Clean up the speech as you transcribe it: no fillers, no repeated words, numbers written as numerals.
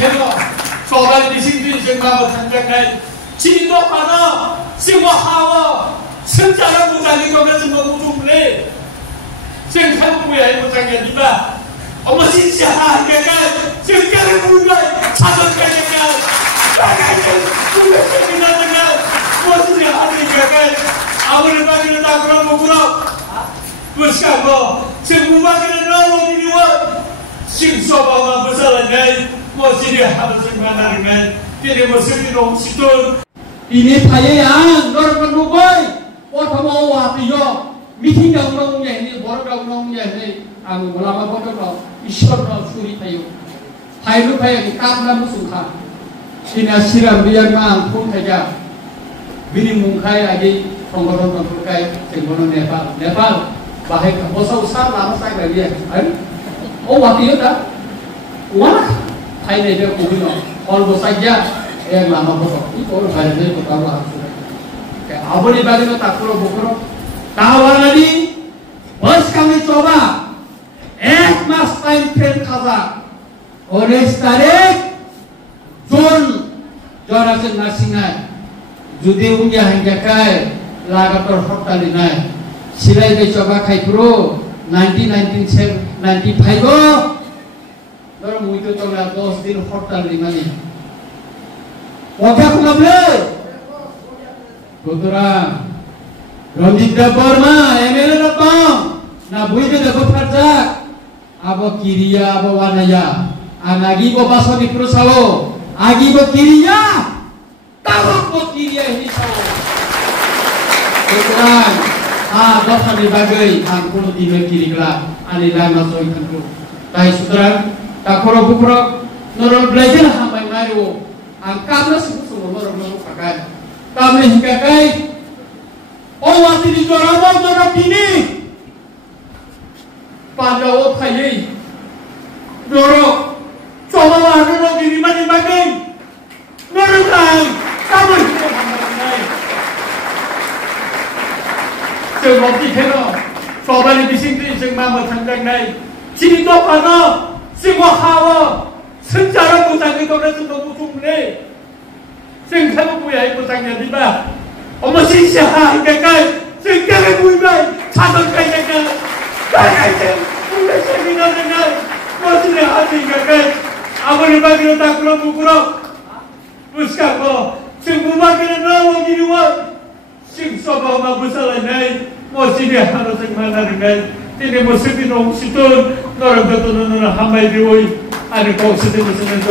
캐노 소발 비신들이 정말 탄장날 진도 하나 시와하와 승자가 무장이 거면서 너무 좋네 생탈부야 무장이 니마 어머 진짜 내가 승자를 물면 자전가니까 나가는 물레색이 나다가 무엇을 하니까 아무리 말이는 다 그런 거구나 무엇이가 뭐 정부방에는 나오니와 싱소바만 무사라냐 무엇이 하면서 만나는 tiada musim dong situ. Ini saya yang orang menunggu. Orang mau watiyo, meeting dong-dongnya ini, orang dong-dongnya ini, aku melama orang Ishwar suri tayo. Tayo tayo kamna musuha. Ina siram biar mang pun saja. Bini mungkai lagi pengorban pengkai cenggono Nepal. Bahaya bosa usah lama saya lagi. Oh watiyo dah. Wah, tayo dia kubino. Kalau saja yang lama bodoh itu orang hari ini pertama kayak apa nih bagaimana tak perlu bukro tawar lagi bos kami coba mas time train kaza oleh tarik Jun Jonathan Nasingai judi unja hingga kai laga terhotel ini silai ke coba kai pro 1995 orang mungkin tu lah 2 दिन hotel di mana Waktu ngabel, Putra, Ranjit Barma, MLA datang, Nabuy ke dapat kerja, abo kiriya, abo wanaya, anagi bo baso di perusahaan, agi bo kiriya, tahu bo kiriya ini sawo. Putra, dosa dibagai, angkul di kiri kelak, alilai masuk ikan tu. Tapi Putra, tak korok bukrok, norol belajar sampai maru. Angkatlah semua orang pakai. Kami hingga kai. Oh waktu di Jorama Jorama ini. Pada waktu ini. Jorok. Coba lah dorong diri mana makan. Dorong kan. Kamu hidup hamil. Sebab itu, coba ni bising tu semua macam ni. Cinta pada semua hawa. Secara bukan itu orang sudah butuh ni. Sengkau punya itu tanya di mana. Omo siapa yang kai? Sengkau punya cadang kai yang kai kai. Punya seminar dengan masih ada yang kai. Apa ni bagi kita kurang kurang. Bukan kau. Sengkau bagi kita orang di luar. Sengkau bawa besar ni. Masih ada yang mana dengan. Tidak masih di nomor situ. Orang betul orang hamai dioi. Ada kau sedang sedang